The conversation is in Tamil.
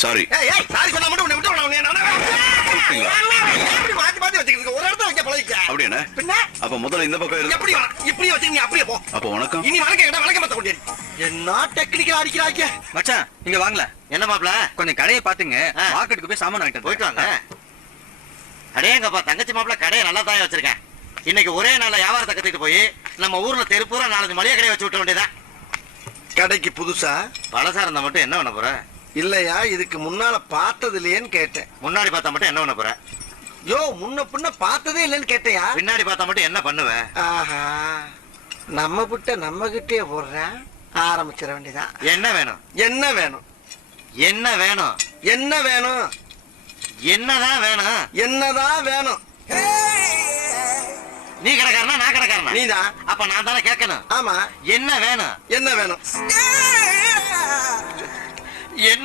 சாரி. சாரி சொன்னா மட்டும் உன்னை விட்டு மாத்தி மாத்தி வச்சுக்கிட்டு ஒரு இடத்துல வைக்க பழகிக்க. அப்படியா? பின்ன அப்ப முதல்ல இந்த பக்கம் இருந்து எப்படி இப்படி வச்சுங்க அப்படியே போ. அப்ப வணக்கம். இனி வணக்கம் கேட்டா வணக்கம் மத்த கொண்டே. என்ன டெக்னிக்கல் அடிக்கிறாங்க. மச்சான் இங்க வாங்கல. என்ன மாப்ள? கொஞ்சம் கடையை பாத்துங்க. மார்க்கெட்டுக்கு போய் சாமான் வாங்கிட்டு போயிட்டு வாங்க. அடேங்கப்பா தங்கச்சி மாப்ள கடையை நல்லா தான் வச்சிருக்கேன். இன்னைக்கு ஒரே நாள்ல வியாபாரத்தை கத்திட்டு போய் நம்ம ஊர்ல தெருப்பூரா 4 மளிகை கடையை வச்சு விட்ட வேண்டியதான். கடைக்கு புதுசா பழசா இருந்தா மட்டும் என்ன பண்ண போற? இல்லையா இதுக்கு முன்னால பார்த்தது இல்லையேன்னு கேட்டேன். முன்னாடி பார்த்தா மட்டும் என்ன பண்ண போற? யோ முன்ன பின்ன பார்த்ததே இல்லைன்னு கேட்டையா? பின்னாடி பார்த்தா மட்டும் என்ன பண்ணுவ? ஆஹா நம்ம புட்ட நம்ம கிட்டே போடுறேன். ஆரம்பிச்சிட வேண்டியதான். என்ன வேணும்? என்ன வேணும்? என்ன வேணும்? என்ன வேணும்? என்னதான் வேணும்? என்னதான் வேணும்? நீ கடைக்காரனா நான் கடைக்காரனா? நீதான். அப்ப நான் தானே கேட்கணும். ஆமா என்ன வேணும்? என்ன வேணும்? என்ன